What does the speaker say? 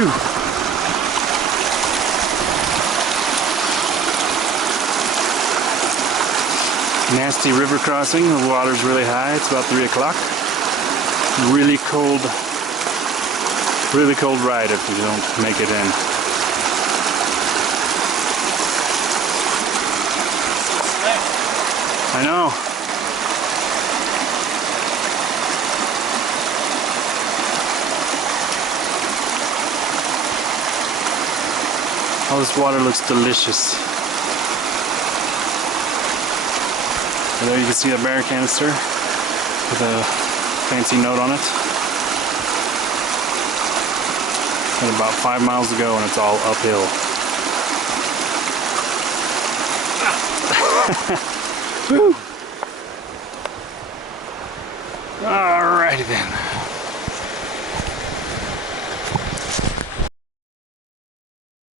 Phew. Nasty river crossing. The water's really high. It's about 3 o'clock. Really cold ride if you don't make it in. I know. All this water looks delicious. And there you can see a bear canister with a fancy note on it. And about 5 miles to go and it's all uphill. Woo! Alrighty then.